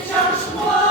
wciąż młody.